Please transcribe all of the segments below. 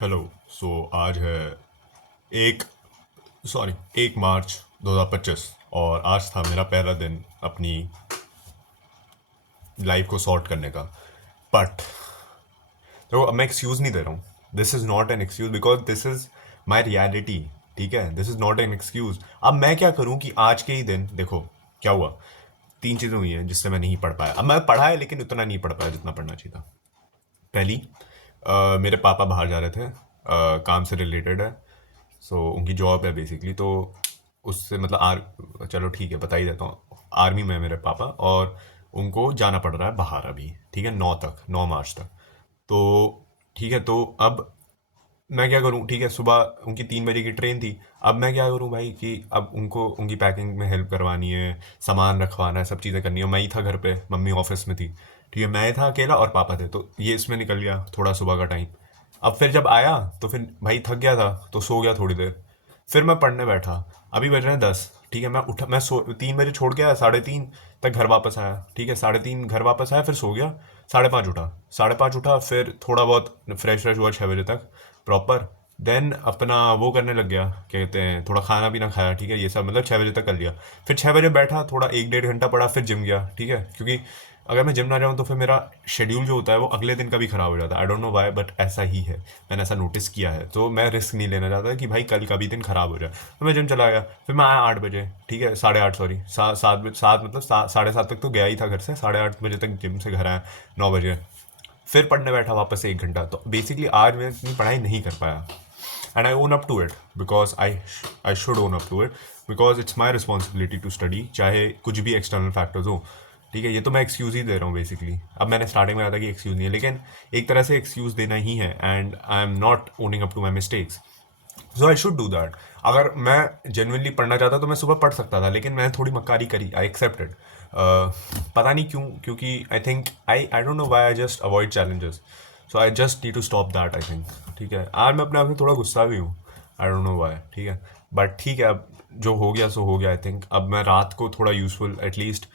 Hello. आज है एक सॉरी 1 मार्च 2025 और आज था मेरा पहला दिन अपनी लाइफ को सॉर्ट करने का। बट देखो, अब मैं एक्सक्यूज़ नहीं दे रहा हूँ। This is not an excuse because this is my reality. ठीक है, this is not an excuse. अब मैं क्या करूँ कि आज के ही दिन देखो क्या हुआ। 3 चीज़ें हुई हैं जिससे मैं नहीं पढ़ पाया। अब मैं पढ़ा है लेकिन उतना नहीं पढ़ पाया जितना पढ़ना चाहिए था। पहली, मेरे पापा बाहर जा रहे थे, काम से रिलेटेड है। उनकी जॉब है बेसिकली, तो उससे मतलब चलो ठीक है, बता ही देता हूँ। आर्मी में है मेरे पापा और उनको जाना पड़ रहा है बाहर अभी। ठीक है, 9 मार्च तक। तो ठीक है, तो अब मैं क्या करूँ। ठीक है, सुबह उनकी 3 बजे की ट्रेन थी। अब मैं क्या करूँ भाई कि अब उनको उनकी पैकिंग में हेल्प करवानी है, सामान रखवाना है, सब चीज़ें करनी है। मैं ही था घर पे, मम्मी ऑफिस में थी। ठीक है, मैं था अकेला और पापा थे, तो ये इसमें निकल गया थोड़ा सुबह का टाइम। अब फिर जब आया तो फिर भाई थक गया था तो सो गया थोड़ी देर। फिर मैं पढ़ने बैठा। अभी बज रहे हैं 10। ठीक है, मैं उठा, मैं 3 बजे छोड़ के आया, 3:30 तक घर वापस आया। ठीक है, 3:30 घर वापस आया, फिर सो गया। 5:30 उठा। 5:30 उठा, फिर थोड़ा बहुत फ्रेश व्रेश हुआ 6 बजे तक प्रॉपर। देन अपना वो करने लग गया, क्या कहते हैं, थोड़ा खाना पीना खाया। ठीक है, ये सब मतलब 6 बजे तक कर लिया। फिर 6 बजे बैठा, थोड़ा 1 डेढ़ घंटा पढ़ा, फिर जिम गया। ठीक है, क्योंकि अगर मैं जिम ना जाऊँ तो फिर मेरा शेड्यूल जो होता है वो अगले दिन का भी ख़राब हो जाता है। आई डोंट नो वाई, बट ऐसा ही है। मैंने ऐसा नोटिस किया है, तो मैं रिस्क नहीं लेना चाहता कि भाई कल का भी दिन ख़राब हो जाए। तो मैं जिम चला गया, फिर मैं आया 8 बजे। ठीक है, 8:30 सॉरी, 7 मतलब 7:30 तक तो गया ही था घर से। 8:30 बजे तक जिम से घर आया, 9 बजे। फिर पढ़ने बैठा वापस से 1 घंटा। तो बेसिकली आज मैं इतनी पढ़ाई नहीं कर पाया। And I own up to it because I should own up to it because it's my responsibility to study, चाहे कुछ भी एक्सटर्नल फैक्टर्स हो। ठीक है, ये तो मैं एक्सक्यूज़ ही दे रहा हूँ बेसिकली। अब मैंने स्टार्टिंग में कहा था कि एक्सक्यूज़ नहीं है, लेकिन एक तरह से एक्सक्यूज़ देना ही है। And I am not owning up to my mistakes, so I should do that. अगर मैं जेनुइनली पढ़ना चाहता तो मैं सुबह पढ़ सकता था, लेकिन मैंने थोड़ी मक्कारी करी, आई एक्सेप्टेड। पता नहीं क्यों, क्योंकि I think I don't know why I just avoid challenges. So I just need to stop that, I think. ठीक है, आज मैं अपने आप से थोड़ा गुस्सा भी हूँ। आई डोंट नो व्हाई। ठीक है, बट ठीक है, अब जो हो गया सो हो गया। आई थिंक अब मैं रात को थोड़ा यूजफुल एटलीस्ट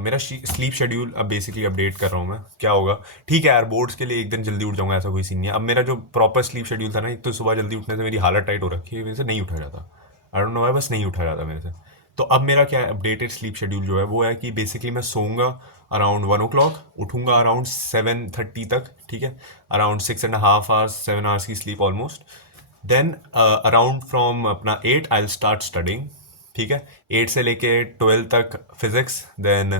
मेरा स्लीप शेड्यूल अब बेसिकली अपडेट कर रहा हूँ मैं। क्या होगा, ठीक है यार, बोर्ड्स के लिए एक दिन जल्दी उठ जाऊंगा, ऐसा कोई सीन नहीं है। अब मेरा जो प्रॉपर स्लीप शेड्यूल था ना, एक तो सुबह जल्दी उठने से मेरी हालत टाइट हो रखी है, मेरे से नहीं उठा जाता। आई डोंट नो है, बस नहीं उठा जाता मेरे से। तो अब मेरा क्या है, अपडेटेड स्लीप शेड्यूल जो है वो है कि बेसिकली मैं सोऊंगा अराउंड 1 o'clock, उठूंगा अराउंड 7:30 तक। ठीक है, अराउंड 6.5 आवर्स 7 आवर्स की sleep almost. Then around from अपना 8 आई विल स्टार्ट स्टडिंग। ठीक है, 8 से लेके 12 तक फिजिक्स। देन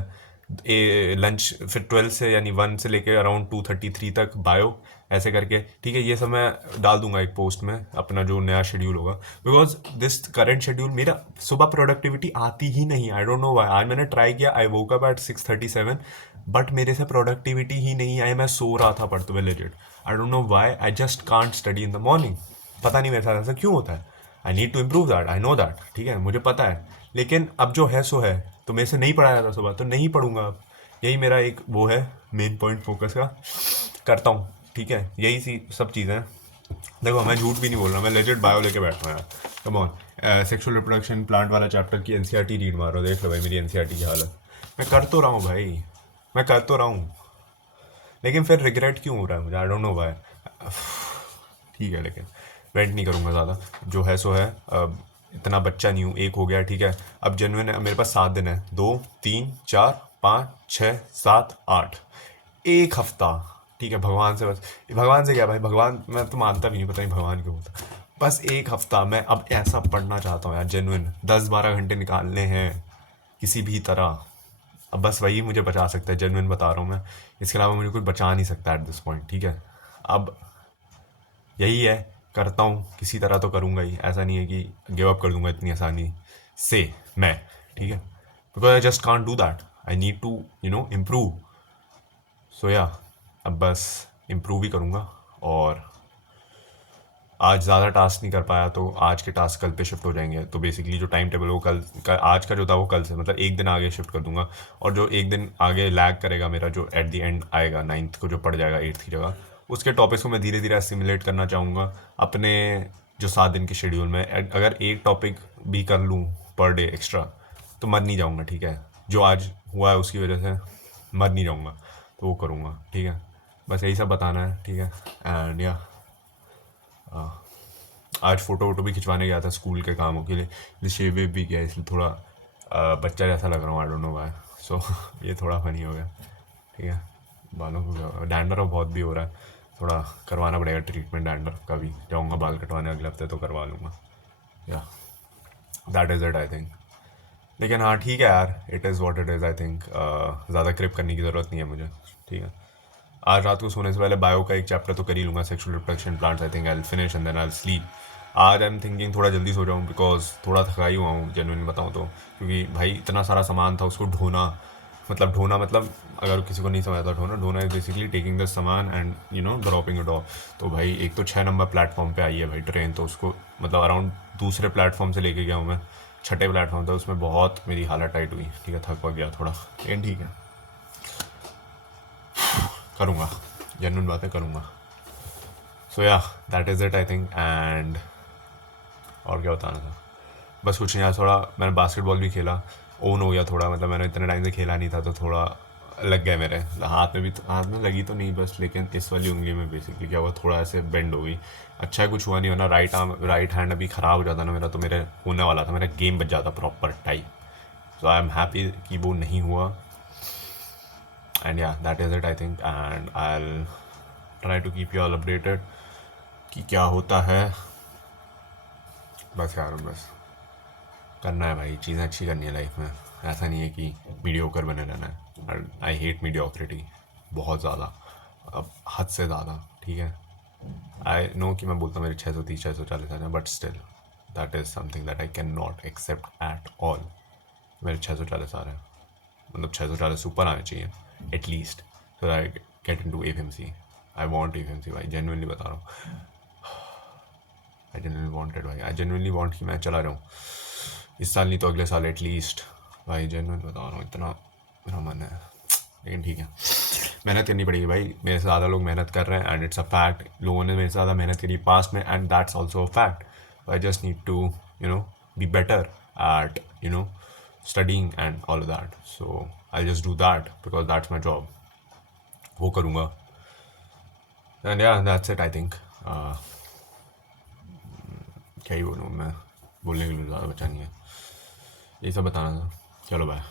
लंच, फिर 12 से यानी 1 से लेके अराउंड 2:33 तक बायो, ऐसे करके। ठीक है, ये सब मैं डाल दूंगा एक पोस्ट में, अपना जो नया शेड्यूल होगा। बिकॉज दिस करंट शेड्यूल मेरा सुबह प्रोडक्टिविटी आती ही नहीं। आई डोंट नो वाई। आज मैंने ट्राई किया, आई वोक अप एट 6:37, बट मेरे से प्रोडक्टिविटी ही नहीं आई। मैं सो रहा था पढ़ते हुए legit. I don't know why, I just can't study in the morning. पता नहीं मेरे साथ ऐसा क्यों होता है। I need to improve that, I know that. ठीक है, मुझे पता है, लेकिन अब जो है सो है। तो मेरे से नहीं पढ़ा जाता सुबह, तो नहीं पढ़ूंगा अब। यही मेरा एक वो है, मेन पॉइंट फोकस का करता हूँ। ठीक है, यही सी सब चीज़ें हैं। देखो, मैं झूठ भी नहीं बोल रहा, मैं लेजिट बायो लेके बैठा हूँ यार। Come on, sexual reproduction plant वाला चैप्टर की एनसीईआरटी रीड मारो, देख लो भाई मेरी एनसीईआरटी की हालत। मैं कर तो रहा हूँ भाई, मैं कर तो रहा हूँ, लेकिन फिर रिग्रेट क्यों हो रहा है मुझे, आई डोंट नो वाई। ठीक है, लेकिन वेंट नहीं करूँगा ज़्यादा। जो है सो है। अब इतना बच्चा नहीं हूँ, एक हो गया। ठीक है, अब जेनुइन है, मेरे पास 7 दिन है, 2 3 4 5 6 7 8, एक हफ्ता। ठीक है, भगवान से बस, भगवान से क्या भाई, भगवान मैं तो मानता भी नहीं, पता नहीं भगवान क्यों होता। बस एक हफ्ता मैं अब ऐसा पढ़ना चाहता हूँ यार, जेनुइन 10-12 घंटे निकालने हैं किसी भी तरह। अब बस वही मुझे बचा सकता है, जेनुइन बता रहा हूँ मैं। इसके अलावा मुझे कोई बचा नहीं सकता एट दिस पॉइंट। ठीक है, अब यही है, करता हूँ किसी तरह तो करूँगा ही। ऐसा नहीं है कि गिव अप कर दूंगा इतनी आसानी से मैं। ठीक है, because I just can't do that. I need to improve. So yeah, अब बस इम्प्रूव ही करूँगा। और आज ज़्यादा टास्क नहीं कर पाया तो आज के टास्क कल पे शिफ्ट हो जाएंगे। तो बेसिकली जो टाइम टेबल वो आज का जो था वो कल से मतलब एक दिन आगे शिफ्ट कर दूंगा। और जो एक दिन आगे लैग करेगा मेरा, जो एट द एंड आएगा 9th को जो पड़ जाएगा 8th की जगह, उसके टॉपिक्स को मैं धीरे धीरे असिमुलेट करना चाहूँगा अपने जो 7 दिन के शेड्यूल में। अगर एक टॉपिक भी कर लूँ पर डे एक्स्ट्रा तो मर नहीं जाऊँगा। ठीक है, जो आज हुआ है उसकी वजह से मर नहीं जाऊँगा, तो वो करूँगा। ठीक है, बस यही सब बताना है। ठीक है, एंड या आज फ़ोटो वोटो भी खिंचवाने गया था स्कूल के कामों के लिए शेव वेव भी किया, इसलिए थोड़ा बच्चा जैसा लग रहा हूँ, आई डोंट नो व्हाई। सो ये थोड़ा फनी हो गया। ठीक है, बालों को डैंड्रफ बहुत भी हो रहा है, थोड़ा करवाना पड़ेगा ट्रीटमेंट डैंड्रफ का भी। जाऊँगा बाल कटवाने अगले हफ्ते तो करवा लूँगा। या that is it I think. लेकिन हाँ ठीक है यार, it is what it is I think. ज़्यादा क्रिप करने की ज़रूरत नहीं है मुझे। ठीक है, आज रात को सोने से पहले बायो का एक चैप्टर तो कर ही लूँगा, sexual reproduction plants. I think I will finish and then I will sleep. आज आई एम थिंकिंग थोड़ा जल्दी सो जाऊँ बिकॉज थोड़ा थका ही हुआ हूँ, जेन्युइन बताऊँ तो। क्योंकि भाई इतना सारा सामान था, उसको ढोना मतलब अगर किसी को नहीं समझ आता, ढोना इज बेसिकली टेकिंग द सामान एंड ड्रॉपिंग इट ऑफ। तो भाई एक तो 6 नंबर प्लेटफॉर्म पे आई है भाई ट्रेन, तो उसको मतलब अराउंड दूसरे प्लेटफॉर्म से लेके गया हूँ मैं, छठे प्लेटफॉर्म था, उसमें बहुत मेरी हालत टाइट हुई। ठीक है, थक वक गया थोड़ा, लेकिन ठीक है, करूँगा, जेन्युइन बातें करूँगा। सो या that is it I think. And और क्या बताना था, बस कुछ नहीं यार, थोड़ा मैंने बास्केटबॉल भी खेला, ओन हो गया थोड़ा, मतलब मैंने इतने टाइम से खेला नहीं था, तो थोड़ा लग गया मेरे हाथ में भी। हाथ में लगी तो नहीं बस, लेकिन इस वाली उंगली में बेसिकली क्या हुआ, थोड़ा ऐसे बेंड हो गई। अच्छा है कुछ हुआ नहीं, वरना राइट हैंड अभी ख़राब हो जाता ना मेरा, तो मेरे होने वाला था, मेरा गेम बच जाता proper type. So I am happy कि वो नहीं हुआ। And yeah that is it I think. And I try to keep you all updated कि क्या होता है। बस यार, बस करना है भाई, चीज़ें अच्छी करनी है लाइफ में। ऐसा नहीं है कि मीडियोकर बने रहना है। आई हेट मीडियोक्रिटी बहुत ज़्यादा, अब हद से ज़्यादा। ठीक है, आई नो कि मैं बोलता हूँ मेरे 630 640 आ जाए, but still that is something that I can not accept at all. मेरे 640 आ रहे हैं, मतलब 640 ऊपर आने चाहिए at least, so I get into F M C. I want F M C भाई, जेनुअनली बता रहा हूँ। आई जेनुअनली वॉन्टेड भाई, आई जेनुअनली वॉन्ट कि मैं चला जाऊँ इस साल, नहीं तो अगले साल एटलीस्ट। भाई जेनुअन बता रहा हूँ, इतना मेरा मन है। लेकिन ठीक है, मेहनत करनी पड़ेगी भाई, मेरे से ज़्यादा लोग मेहनत कर रहे हैं एंड इट्स अ फैक्ट। लोगों ने मेरे से ज़्यादा मेहनत करी पास्ट में and that's also a fact. I just need to be better at studying and all that. So I just do that because that's my job, वो करूँगा। एंड या दैट्स इट आई थिंक। क्या ही बोलूँ मैं, बोलने के लिए ज़्यादा बचा नहीं है, ये सब बताना था। चलो बाय।